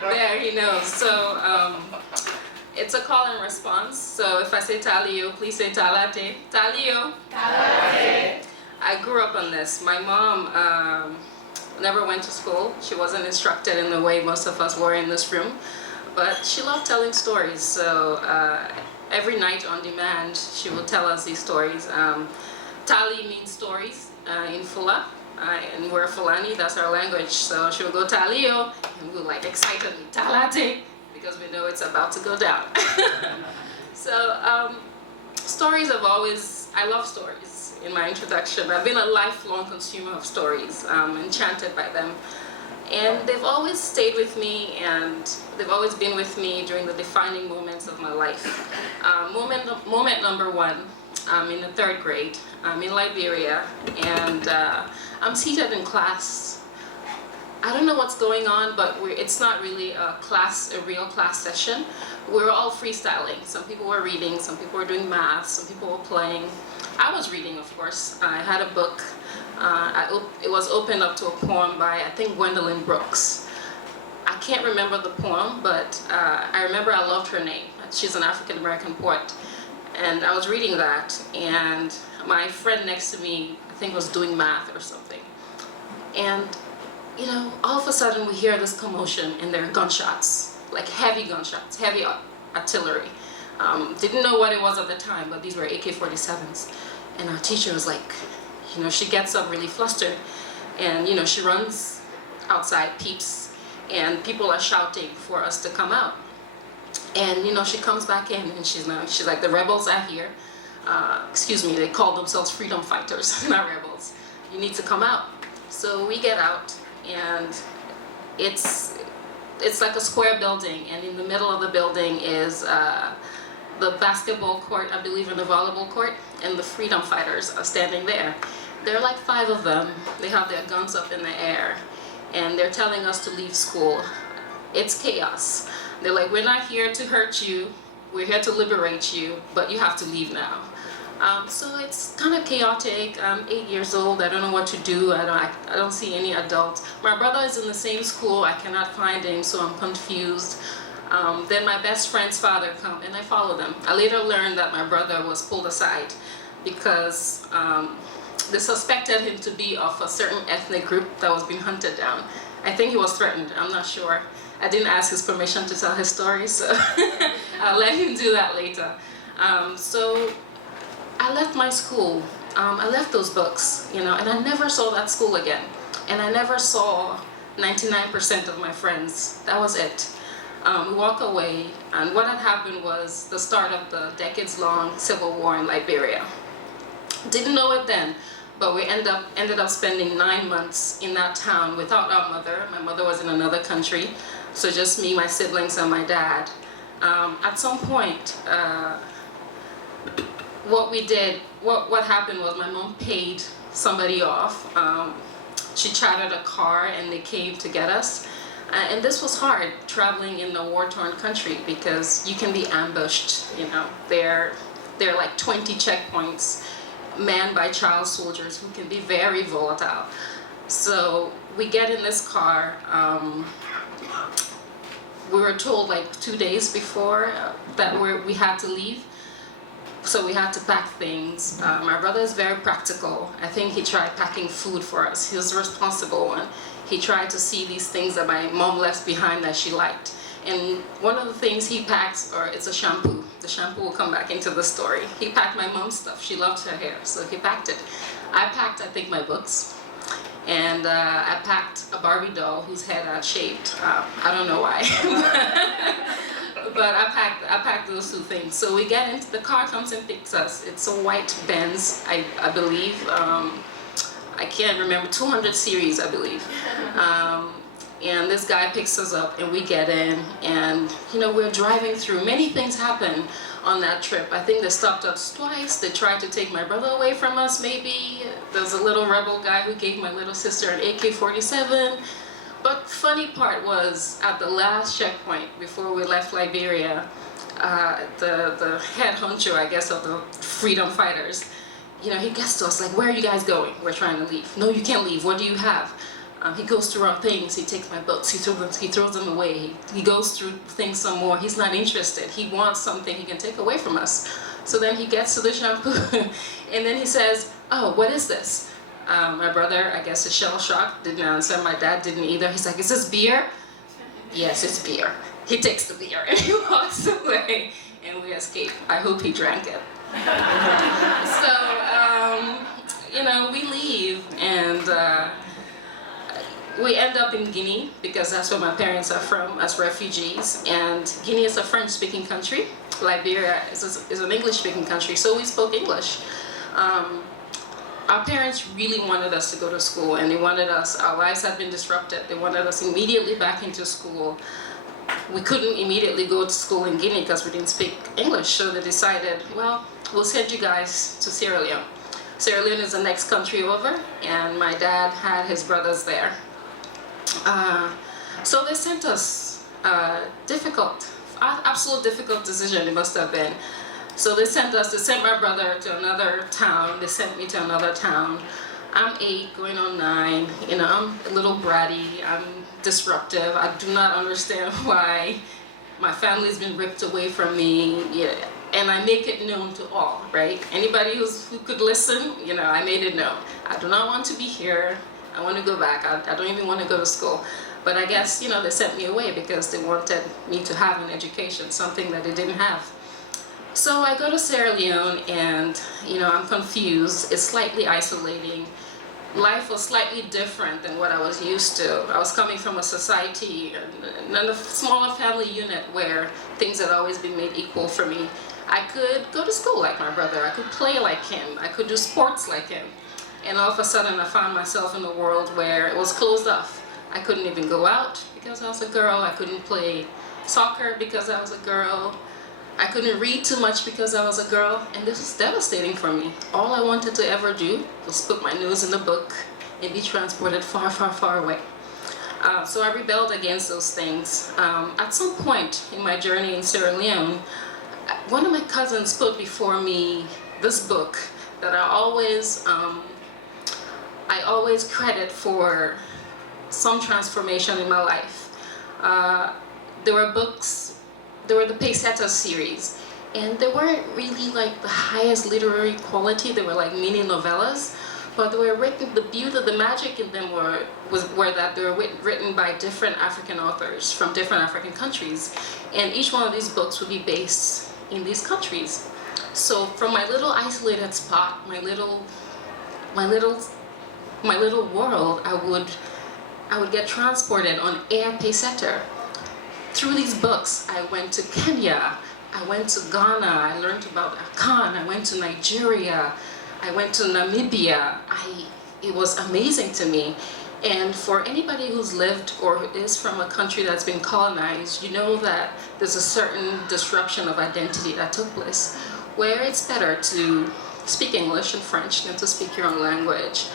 There, he knows. So it's a call and response. So if I say Talio, please say Talate. Talio. Talate. I grew up on this. My mom never went to school. She wasn't instructed in the way most of us were in this room, but she loved telling stories. So every night on demand, she would tell us these stories. Tali means stories in Fula, and we're Fulani, that's our language. So she would go Talio, and we would like excitedly, Talate, because we know it's about to go down. So stories have always, I love stories. In my introduction, I've been a lifelong consumer of stories, enchanted by them. And they've always stayed with me, and they've always been with me during the defining moments of my life. Moment number one, I'm in the 3rd grade. I'm in Liberia, and I'm seated in class. I don't know what's going on, but it's not really a real class session. We're all freestyling. Some people were reading, some people were doing math, some people were playing. I was reading, of course. I had a book. It was opened up to a poem by, I think, Gwendolyn Brooks. I can't remember the poem, but I remember I loved her name. She's an African-American poet. And I was reading that, and my friend next to me, I think, was doing math or something. And, you know, all of a sudden we hear this commotion, and there are gunshots, like heavy gunshots, heavy artillery. Didn't know what it was at the time, but these were AK-47s. And our teacher was like, you know, she gets up really flustered, and, you know, she runs outside, peeps, and people are shouting for us to come out. And, you know, she comes back in, and she's like, the rebels are here. Excuse me, they call themselves freedom fighters, not rebels. You need to come out. So we get out, and it's like a square building, and in the middle of the building is the basketball court, I believe, and the volleyball court, and the freedom fighters are standing there. There are like 5 of them. They have their guns up in the air, and they're telling us to leave school. It's chaos. They're like, we're not here to hurt you, we're here to liberate you, but you have to leave now. So it's kind of chaotic. I'm 8 years old, I don't know what to do, I don't see any adults. My brother is in the same school, I cannot find him, so I'm confused. Then my best friend's father comes, and I follow them. I later learned that my brother was pulled aside because they suspected him to be of a certain ethnic group that was being hunted down. I think he was threatened, I'm not sure. I didn't ask his permission to tell his story, so I'll let him do that later. So I left my school. I left those books, you know, and I never saw that school again. And I never saw 99% of my friends. That was it. We walk away, and what had happened was the start of the decades-long civil war in Liberia. Didn't know it then, but we ended up spending 9 months in that town without our mother. My mother was in another country, so just me, my siblings, and my dad. At some point, what happened was my mom paid somebody off. She chartered a car, and they came to get us. And this was hard, traveling in a war-torn country, because you can be ambushed. You know, there are like 20 checkpoints manned by child soldiers who can be very volatile. So we get in this car. We were told like 2 days before that we had to leave. So we had to pack things. My brother is very practical. I think he tried packing food for us. He was the responsible one. He tried to see these things that my mom left behind that she liked. And one of the things he packed, or it's a shampoo. The shampoo will come back into the story. He packed my mom's stuff. She loved her hair, so he packed it. I packed, I think, my books. And I packed a Barbie doll whose head I'd shaved. I don't know why. But I packed those 2 things. So we get into the car, comes and picks us. It's a white Benz, I believe. I can't remember, 200 series, I believe. And this guy picks us up, and we get in, and, you know, we're driving through. Many things happen on that trip. I think they stopped us twice. They tried to take my brother away from us, maybe. There's a little rebel guy who gave my little sister an AK-47. But funny part was, at the last checkpoint, before we left Liberia, the head honcho, I guess, of the freedom fighters, you know, he gets to us like, where are you guys going? We're trying to leave. No, you can't leave. What do you have? He goes through our things, he takes my books, he throws them away. He goes through things some more. He's not interested. He wants something he can take away from us. So then he gets to the shampoo and then he says, oh, what is this? My brother, I guess, is shell-shocked, didn't answer. My dad didn't either. He's like, is this beer? Yes, it's beer. He takes the beer and he walks away and we escape. I hope he drank it. So, you know, we leave and we end up in Guinea because that's where my parents are from as refugees. And Guinea is a French-speaking country. Liberia is an English-speaking country, so we spoke English. Our parents really wanted us to go to school, and they wanted us, our lives had been disrupted. They wanted us immediately back into school. We couldn't immediately go to school in Guinea because we didn't speak English, so they decided, well, we'll send you guys to Sierra Leone. Sierra Leone is the next country over, and my dad had his brothers there. So they sent us absolute difficult decision it must have been. So they sent my brother to another town, they sent me to another town. I'm 8, going on 9, you know, I'm a little bratty, I'm disruptive, I do not understand why my family's been ripped away from me, yeah, and I make it known to all, right? Anybody who could listen, you know, I made it known. I do not want to be here, I want to go back, I don't even want to go to school. But I guess, you know, they sent me away because they wanted me to have an education, something that they didn't have. So I go to Sierra Leone and, you know, I'm confused. It's slightly isolating. Life was slightly different than what I was used to. I was coming from a society and a smaller family unit where things had always been made equal for me. I could go to school like my brother. I could play like him. I could do sports like him. And all of a sudden I found myself in a world where it was closed off. I couldn't even go out because I was a girl. I couldn't play soccer because I was a girl. I couldn't read too much because I was a girl, and this was devastating for me. All I wanted to ever do was put my nose in the book and be transported far, far, far away. So I rebelled against those things. At some point in my journey in Sierra Leone, one of my cousins put before me this book that I always credit for some transformation in my life. There were books. There were the Paiseta series, and they weren't really like the highest literary quality. They were like mini novellas, but they were written, the beauty, the magic in them were that they were written by different African authors from different African countries, and each one of these books would be based in these countries. So from my little isolated spot, my little world, I would get transported on Air Paiseta. Through these books, I went to Kenya, I went to Ghana, I learned about Akan, I went to Nigeria, I went to Namibia. It was amazing to me. And for anybody who's lived or is from a country that's been colonized, you know that there's a certain disruption of identity that took place, where it's better to speak English and French than to speak your own language.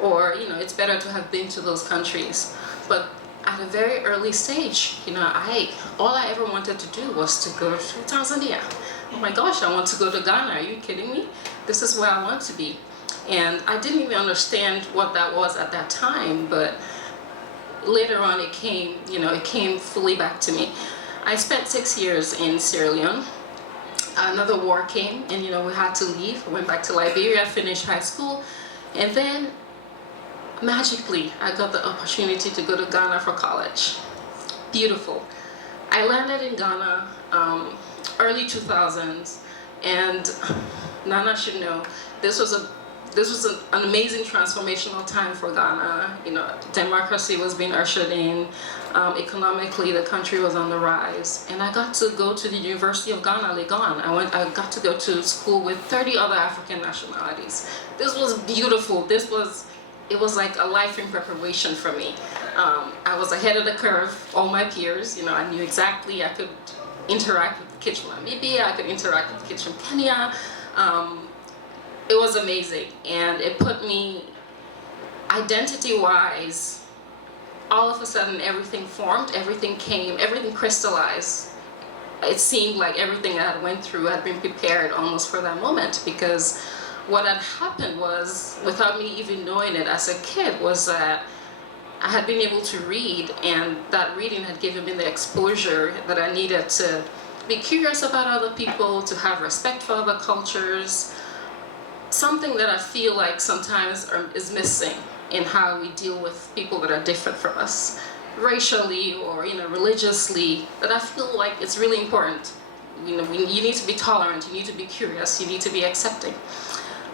Or, you know, it's better to have been to those countries. But at a very early stage, you know, all I ever wanted to do was to go to Tanzania. Oh my gosh, I want to go to Ghana, are you kidding me? This is where I want to be. And I didn't even understand what that was at that time, but later on it came, you know, it came fully back to me. I spent 6 years in Sierra Leone. Another war came and, you know, we had to leave. I went back to Liberia, finished high school, and then magically, I got the opportunity to go to Ghana for college. Beautiful. I landed in Ghana early 2000s, and Nana should know this was an amazing transformational time for Ghana. You know, democracy was being ushered in. Economically, the country was on the rise, and I got to go to the University of Ghana, Leone. I got to go to school with 30 other African nationalities. This was beautiful. It was like a life in preparation for me. I was ahead of the curve, all my peers, you know, I knew exactly I could interact with the kids from Namibia, I could interact with the kids from Kenya. It was amazing, and it put me, identity-wise, all of a sudden everything formed, everything came, everything crystallized. It seemed like everything I had went through had been prepared almost for that moment, because what had happened was, without me even knowing it as a kid, was that I had been able to read, and that reading had given me the exposure that I needed to be curious about other people, to have respect for other cultures, something that I feel like sometimes is missing in how we deal with people that are different from us, racially or religiously, that I feel like it's really important. You need to be tolerant, you need to be curious, you need to be accepting.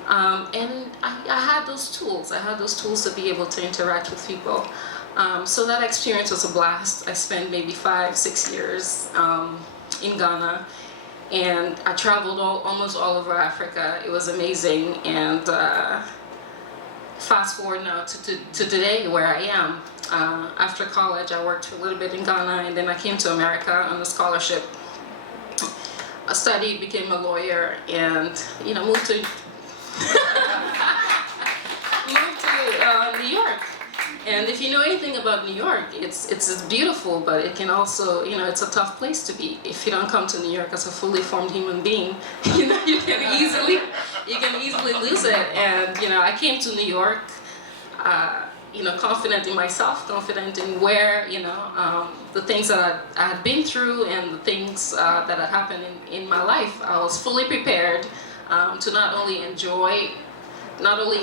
And I had those tools. I had those tools to be able to interact with people. So that experience was a blast. I spent maybe 5-6 years in Ghana, and I traveled almost all over Africa. It was amazing. And fast forward now to today, where I am. After college, I worked for a little bit in Ghana, and then I came to America on a scholarship. I studied, became a lawyer, and moved to New York. And if you know anything about New York, it's beautiful, but it can also, it's a tough place to be. If you don't come to New York as a fully formed human being, you can easily lose it. And I came to New York, confident in myself, confident in where, the things that I had been through and the things that had happened in my life. I was fully prepared to not only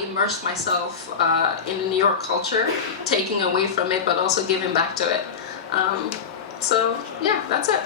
immerse myself in the New York culture, taking away from it, but also giving back to it. So yeah, that's it.